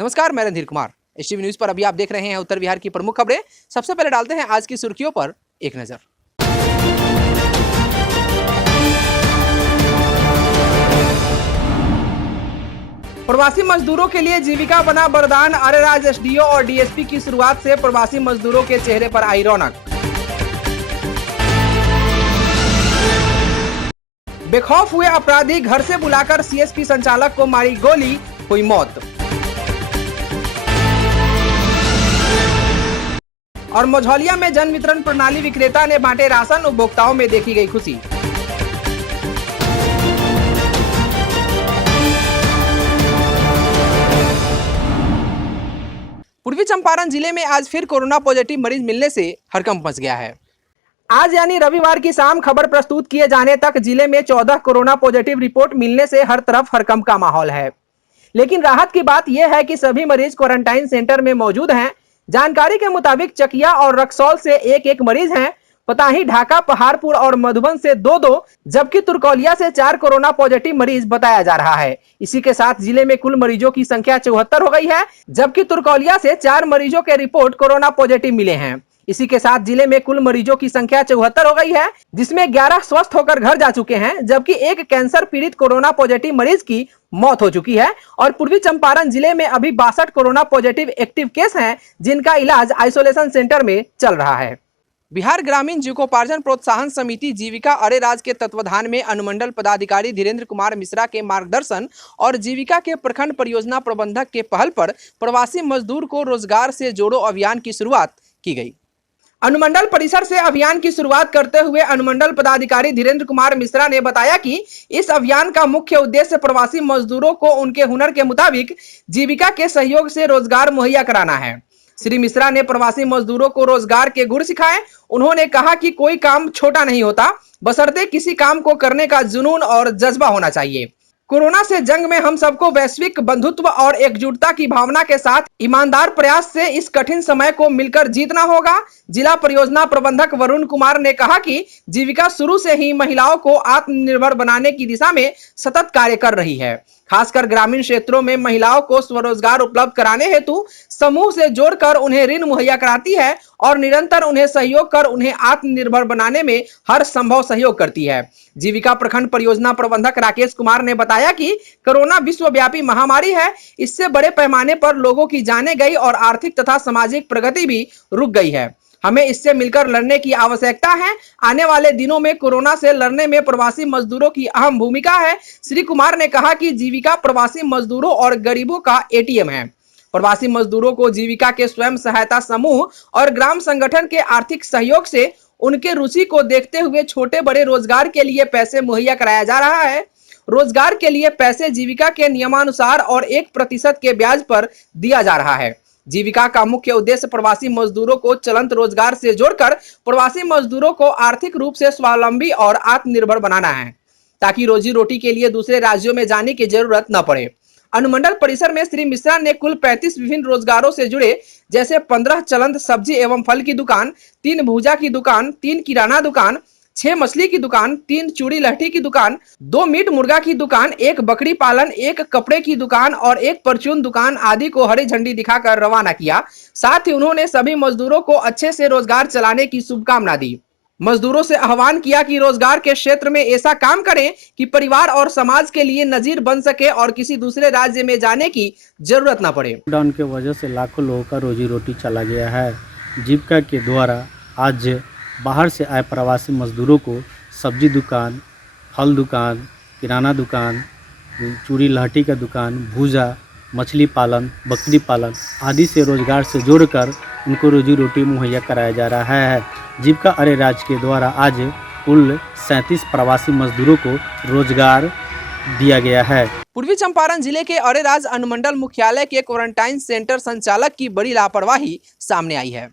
नमस्कार, मैं Randhir Kumar. STV news पर अभी आप देख रहे हैं उत्तर बिहार की प्रमुख खबरें। सबसे पहले डालते हैं आज की सुर्खियों पर एक नजर। प्रवासी मजदूरों के लिए जीविका बना वरदान। अरेराज एसडीओ और डीएसपी की शुरुआत से प्रवासी मजदूरों के चेहरे पर आई रौनक। बेखौफ हुए अपराधी घर से बुलाकर सीएसपी संचालक को मारी गोली, हुई मौत। और मझौलिया में जन वितरण प्रणाली विक्रेता ने बांटे राशन, उपभोक्ताओं में देखी गई खुशी। पूर्वी चंपारण जिले में आज फिर कोरोना पॉजिटिव मरीज मिलने से हड़कंप मच गया है। आज यानी रविवार की शाम खबर प्रस्तुत किए जाने तक जिले में 14 कोरोना पॉजिटिव रिपोर्ट मिलने से हर तरफ हड़कंप का माहौल है। लेकिन राहत की बात यह है कि सभी मरीज क्वारंटाइन सेंटर में मौजूद हैं। जानकारी के मुताबिक चकिया और रक्सौल से एक मरीज हैं। पताही, ढाका, पहाड़पुर और मधुबन से दो, जबकि तुर्कौलिया से 4 कोरोना पॉजिटिव मरीज बताया जा रहा है। इसी के साथ जिले में कुल मरीजों की संख्या 74 हो गई है, जबकि तुर्कौलिया से 4 मरीजों के रिपोर्ट कोरोना पॉजिटिव मिले हैं। इसी के साथ जिले में कुल मरीजों की संख्या 74 हो गई है, जिसमें 11 स्वस्थ होकर घर जा चुके हैं, जबकि एक कैंसर पीड़ित कोरोना पॉजिटिव मरीज की मौत हो चुकी है। और पूर्वी चंपारण जिले में अभी 62 कोरोना पॉजिटिव एक्टिव केस हैं, जिनका इलाज आइसोलेशन सेंटर में चल रहा है। बिहार ग्रामीण जीविकोपार्जन प्रोत्साहन समिति जीविका अरेराज के तत्वाधान में अनुमंडल पदाधिकारी धीरेन्द्र कुमार मिश्रा के मार्गदर्शन और जीविका के प्रखंड परियोजना प्रबंधक के पहल पर प्रवासी मजदूर को रोजगार से जोड़ो अभियान की शुरुआत की गई। अनुमंडल परिसर से अभियान की शुरुआत करते हुए अनुमंडल पदाधिकारी धीरेन्द्र कुमार मिश्रा ने बताया कि इस अभियान का मुख्य उद्देश्य प्रवासी मजदूरों को उनके हुनर के मुताबिक जीविका के सहयोग से रोजगार मुहैया कराना है। श्री मिश्रा ने प्रवासी मजदूरों को रोजगार के गुर सिखाए। उन्होंने कहा कि कोई काम छोटा नहीं होता, बशर्ते किसी काम को करने का जुनून और जज्बा होना चाहिए। कोरोना से जंग में हम सबको वैश्विक बंधुत्व और एकजुटता की भावना के साथ ईमानदार प्रयास से इस कठिन समय को मिलकर जीतना होगा। जिला परियोजना प्रबंधक वरुण कुमार ने कहा कि जीविका शुरू से ही महिलाओं को आत्मनिर्भर बनाने की दिशा में सतत कार्य कर रही है। खासकर ग्रामीण क्षेत्रों में महिलाओं को स्वरोजगार उपलब्ध कराने हेतु समूह से जोड़कर उन्हें ऋण मुहैया कराती है और निरंतर उन्हें सहयोग कर उन्हें आत्मनिर्भर बनाने में हर संभव सहयोग करती है। जीविका प्रखंड परियोजना प्रबंधक राकेश कुमार ने बताया कि कोरोना विश्वव्यापी महामारी है। इससे बड़े पैमाने पर लोगों की जानें गई और आर्थिक तथा सामाजिक प्रगति भी रुक गई है। हमें इससे मिलकर लड़ने की आवश्यकता है। आने वाले दिनों में कोरोना से लड़ने में प्रवासी मजदूरों की अहम भूमिका है। श्री कुमार ने कहा कि जीविका प्रवासी मजदूरों और गरीबों का एटीएम है। प्रवासी मजदूरों को जीविका के स्वयं सहायता समूह और ग्राम संगठन के आर्थिक सहयोग से उनके रुचि को देखते हुए छोटे बड़े रोजगार के लिए पैसे मुहैया कराया जा रहा है। रोजगार के लिए पैसे जीविका के नियमानुसार और 1% के ब्याज पर दिया जा रहा है। जीविका का मुख्य उद्देश्य प्रवासी मजदूरों को चलंत रोजगार से जोड़कर प्रवासी मजदूरों को आर्थिक रूप से स्वावलंबी और आत्मनिर्भर बनाना है, ताकि रोजी रोटी के लिए दूसरे राज्यों में जाने की जरूरत न पड़े। अनुमंडल परिसर में श्री मिश्रा ने कुल 35 विभिन्न रोजगारों से जुड़े, जैसे 15 चलंत सब्जी एवं फल की दुकान, 3 भूजा की दुकान, 3 किराना दुकान, 6 मछली की दुकान, 3 चूड़ी लहठी की दुकान, 2 मीट मुर्गा की दुकान, 1 बकरी पालन, 1 कपड़े की दुकान और 1 परचून दुकान आदि को हरी झंडी दिखाकर रवाना किया। साथ ही उन्होंने सभी मजदूरों को अच्छे से रोजगार चलाने की शुभकामना दी। मजदूरों से आह्वान किया कि रोजगार के क्षेत्र में ऐसा काम करें कि परिवार और समाज के लिए नजीर बन सके और किसी दूसरे राज्य में जाने की जरूरत न पड़े। लॉकडाउन के वजह से लाखों लोगों का रोजी रोटी चला गया है। जीविका के द्वारा आज बाहर से आए प्रवासी मजदूरों को सब्जी दुकान, फल दुकान, किराना दुकान, चूड़ी लहठी का दुकान, भूजा, मछली पालन, बकरी पालन आदि से रोजगार से जोड़कर उनको रोजी रोटी मुहैया कराया जा रहा है। जीविका अरेराज के द्वारा आज कुल 37 प्रवासी मजदूरों को रोजगार दिया गया है। पूर्वी चंपारण जिले के अरेराज अनुमंडल मुख्यालय के क्वारंटाइन सेंटर संचालक की बड़ी लापरवाही सामने आई है।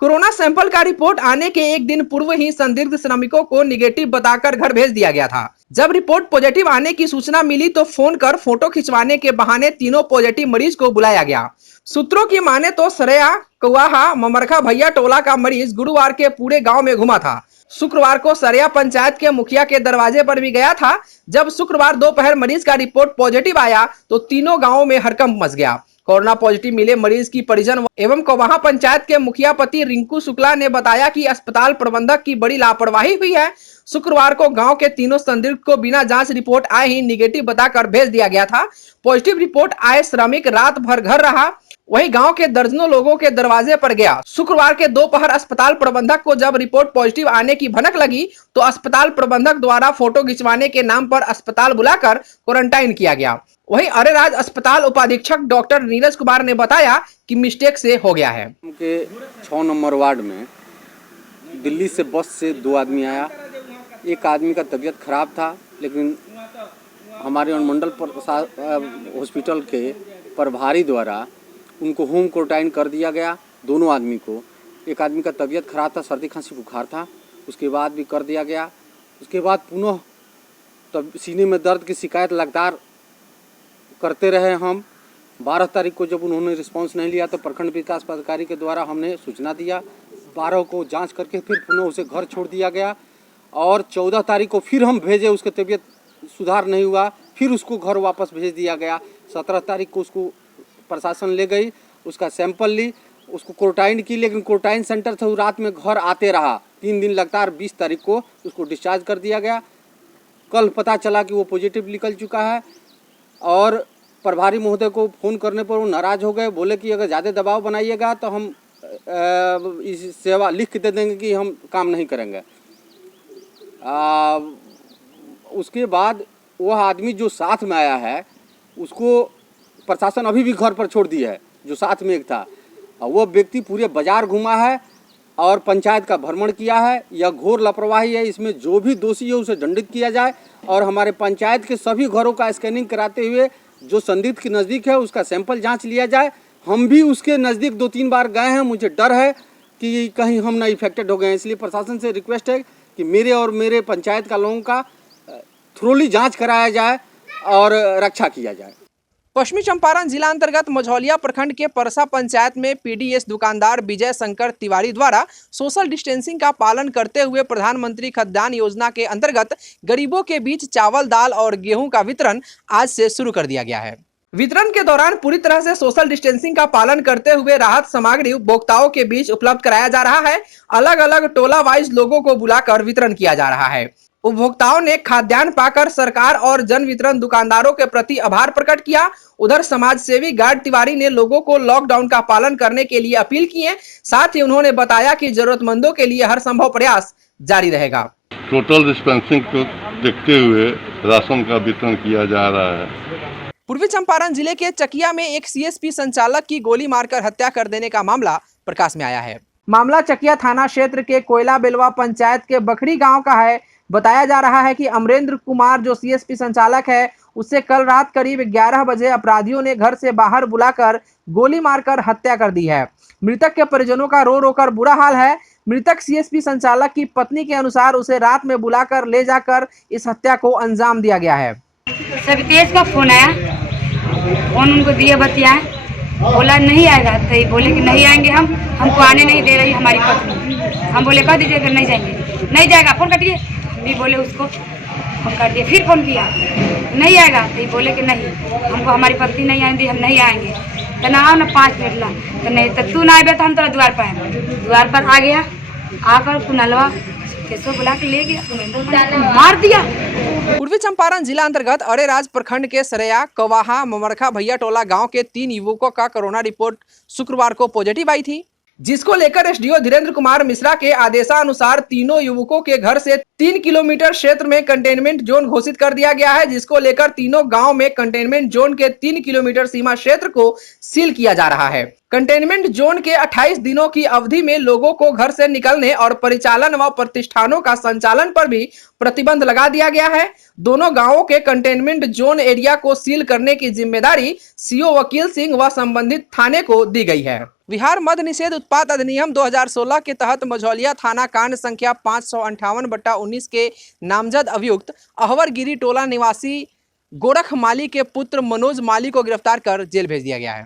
कोरोना सैंपल का रिपोर्ट आने के एक दिन पूर्व ही संदिग्ध श्रमिकों को निगेटिव बताकर घर भेज दिया गया था। जब रिपोर्ट पॉजिटिव आने की सूचना मिली तो फोन कर फोटो खिंचवाने के बहाने तीनों पॉजिटिव मरीज को बुलाया गया। सूत्रों की माने तो सरया, कौवाहा, ममरखा भैया टोला का मरीज गुरुवार के पूरे गांव में घुमा था। शुक्रवार को सरया पंचायत के मुखिया के दरवाजे पर भी गया था। जब शुक्रवार दोपहर मरीज का रिपोर्ट पॉजिटिव आया तो तीनों गांवों में हड़कंप मच गया। कोरोना पॉजिटिव मिले मरीज की परिजन एवं कोवाहा पंचायत के मुखिया पति रिंकू शुक्ला ने बताया कि अस्पताल प्रबंधक की बड़ी लापरवाही हुई है। शुक्रवार को गांव के तीनों संदिग्ध को बिना जांच रिपोर्ट आए ही निगेटिव बताकर भेज दिया गया था। पॉजिटिव रिपोर्ट आए श्रमिक रात भर घर रहा, वहीं गांव के दर्जनों लोगों के दरवाजे पर गया। शुक्रवार के दोपहर अस्पताल प्रबंधक को जब रिपोर्ट पॉजिटिव आने की भनक लगी तो अस्पताल प्रबंधक द्वारा फोटो खिंचवाने के नाम पर अस्पताल बुलाकर क्वारंटाइन किया गया। वहीं अरेराज अस्पताल उपाधीक्षक डॉक्टर नीरज कुमार ने बताया कि मिस्टेक से हो गया है। के 6 नंबर वार्ड में दिल्ली से बस से 2 आदमी आया। एक आदमी का तबीयत खराब था, लेकिन हमारे अनुमंडल हॉस्पिटल के प्रभारी द्वारा उनको होम क्वारंटाइन कर दिया गया। दोनों आदमी को, एक आदमी का तबीयत खराब था, सर्दी खांसी बुखार था, उसके बाद भी कर दिया गया। उसके बाद पुनः तब सीने में दर्द की शिकायत लगातार करते रहे। हम 12 तारीख को जब उन्होंने रिस्पांस नहीं लिया तो प्रखंड विकास पदाधिकारी के द्वारा हमने सूचना दिया। 12 को जांच करके फिर पुनः उसे घर छोड़ दिया गया और 14 तारीख को फिर हम भेजे, उसके तबीयत सुधार नहीं हुआ, फिर उसको घर वापस भेज दिया गया। 17 तारीख को उसको प्रशासन ले गई, उसका सैंपल ली, उसको क्वारंटाइन की, लेकिन क्वारंटाइन सेंटर से वो रात में घर आते रहा 3 दिन लगातार। 20 तारीख को उसको डिस्चार्ज कर दिया गया। कल पता चला कि वो पॉजिटिव निकल चुका है और प्रभारी महोदय को फ़ोन करने पर वो नाराज़ हो गए। बोले कि अगर ज़्यादा दबाव बनाइएगा तो हम इस सेवा लिख के दे देंगे कि हम काम नहीं करेंगे। उसके बाद वह आदमी जो साथ में आया है उसको प्रशासन अभी भी घर पर छोड़ दिया है, जो साथ में एक था। वह व्यक्ति पूरे बाजार घुमा है और पंचायत का भ्रमण किया है। यह घोर लापरवाही है। इसमें जो भी दोषी है उसे दंडित किया जाए और हमारे पंचायत के सभी घरों का स्कैनिंग कराते हुए जो संदिग्ध के नज़दीक है उसका सैंपल जांच लिया जाए। हम भी उसके नज़दीक 2-3 बार गए हैं। मुझे डर है कि कहीं हम ना इफेक्टेड हो गए हैं, इसलिए प्रशासन से रिक्वेस्ट है कि मेरे और मेरे पंचायत का लोगों का थ्रोली जाँच कराया जाए और रक्षा किया जाए। पश्चिमी चंपारण जिला अंतर्गत मझौलिया प्रखंड के परसा पंचायत में पीडीएस दुकानदार विजय शंकर तिवारी द्वारा सोशल डिस्टेंसिंग का पालन करते हुए प्रधानमंत्री खाद्यान्न योजना के अंतर्गत गरीबों के बीच चावल, दाल और गेहूं का वितरण आज से शुरू कर दिया गया है। वितरण के दौरान पूरी तरह से सोशल डिस्टेंसिंग का पालन करते हुए राहत सामग्री उपभोक्ताओं के बीच उपलब्ध कराया जा रहा है। अलग अलग टोला वाइज लोगों को बुलाकर वितरण किया जा रहा है। उपभोक्ताओं ने खाद्यान्न पाकर सरकार और जन वितरण दुकानदारों के प्रति आभार प्रकट किया। उधर समाज सेवी गार्ड तिवारी ने लोगों को लॉकडाउन का पालन करने के लिए अपील की है। साथ ही उन्होंने बताया कि जरूरतमंदों के लिए हर संभव प्रयास जारी रहेगा। टोटल डिस्पेंसिंग को देखते हुए राशन का वितरण किया जा रहा है। पूर्वी चंपारण जिले के चकिया में एक सीएसपी संचालक की गोली मारकर हत्या कर देने का मामला प्रकाश में आया है। मामला चकिया थाना क्षेत्र के कोयला बेलवा पंचायत के बखरी गाँव का है। बताया जा रहा है कि अमरेंद्र कुमार जो सीएसपी संचालक है, उससे कल रात करीब 11 बजे अपराधियों ने घर से बाहर बुलाकर गोली मारकर हत्या कर दी है। मृतक के परिजनों का रो रो कर बुरा हाल है। मृतक सीएसपी संचालक की पत्नी के अनुसार उसे रात में बुलाकर ले जाकर इस हत्या को अंजाम दिया गया है। सवितेश का फोन आया, फोन उनको दिए, बतियाए, बोला नहीं आएगा, तो बोले कि नहीं आएंगे, हमको आने नहीं दे रही हमारी पत्नी। हम बोले कह दीजिए अगर नहीं जाएंगे, नहीं जाएगा, फोन काटिए। भी बोले उसको फोन काट दिए, फिर फोन किया, नहीं आएगा, तो बोले कि नहीं, हमको हमारी पत्नी नहीं आएंगी, हम नहीं आएंगे। तो ना आओ ना 5 मिनट ला, तो नहीं, तो तू ना आए तो हम तेरा द्वार पर आए। द्वार पर आ गया, आकर कुनलवा कैसो बुला के ले गया, मार दिया। पूर्वी चंपारण जिला अंतर्गत अरेराज प्रखंड के सरया, कवाहा, ममरखा भैया टोला गांव के 3 युवकों का कोरोना रिपोर्ट शुक्रवार को पॉजिटिव आई थी, जिसको लेकर एसडीओ धीरेन्द्र कुमार मिश्रा के आदेशानुसार तीनों युवकों के घर से 3 किलोमीटर क्षेत्र में कंटेनमेंट जोन घोषित कर दिया गया है, जिसको लेकर तीनों गांव में कंटेनमेंट जोन के 3 किलोमीटर सीमा क्षेत्र को सील किया जा रहा है। कंटेनमेंट जोन के 28 दिनों की अवधि में लोगों को घर से निकलने और परिचालन व प्रतिष्ठानों का संचालन पर भी प्रतिबंध लगा दिया गया है। दोनों गांवों के कंटेनमेंट जोन एरिया को सील करने की जिम्मेदारी सीओ वकील सिंह व संबंधित थाने को दी गई है। बिहार मद्य निषेध उत्पाद अधिनियम 2016 के तहत मझौलिया थाना कांड संख्या 558/19 के नामजद अभियुक्त अहवरगिरी टोला निवासी गोरख माली के पुत्र मनोज माली को गिरफ्तार कर जेल भेज दिया गया है।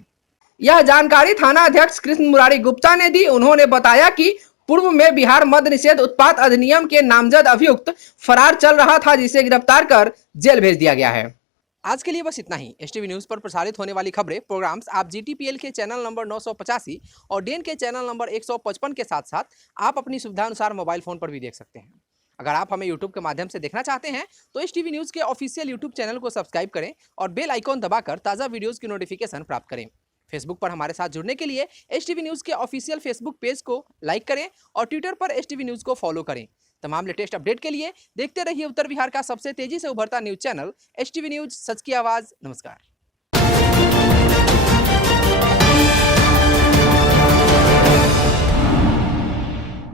यह जानकारी थाना अध्यक्ष कृष्ण मुरारी गुप्ता ने दी। उन्होंने बताया कि पूर्व में बिहार मद्य निषेध उत्पाद अधिनियम के नामजद अभियुक्त फरार चल रहा था, जिसे गिरफ्तार कर जेल भेज दिया गया है। आज के लिए बस इतना ही। एसटीवी न्यूज़ पर प्रसारित होने वाली खबरें, प्रोग्राम्स आप जीटीपीएल के चैनल नंबर 985 और डेन के चैनल नंबर 155 के साथ साथ आप अपनी सुविधा अनुसार मोबाइल फ़ोन पर भी देख सकते हैं। अगर आप हमें यूट्यूब के माध्यम से देखना चाहते हैं तो एसटीवी न्यूज़ के ऑफिशियल यूट्यूब चैनल को सब्सक्राइब करें और बेल आइकॉन दबाकर ताज़ा वीडियोज़ की नोटिफिकेशन प्राप्त करें। फेसबुक पर हमारे साथ जुड़ने के लिए एसटीवी न्यूज़ के ऑफिशियल फेसबुक पेज को लाइक करें और ट्विटर पर एसटीवी न्यूज़ को फॉलो करें। तमाम लेटेस्ट अपडेट के लिए देखते रहिए उत्तर बिहार का सबसे तेजी से उभरता न्यूज़ चैनल एसटीवी न्यूज़, सच की आवाज़। नमस्कार।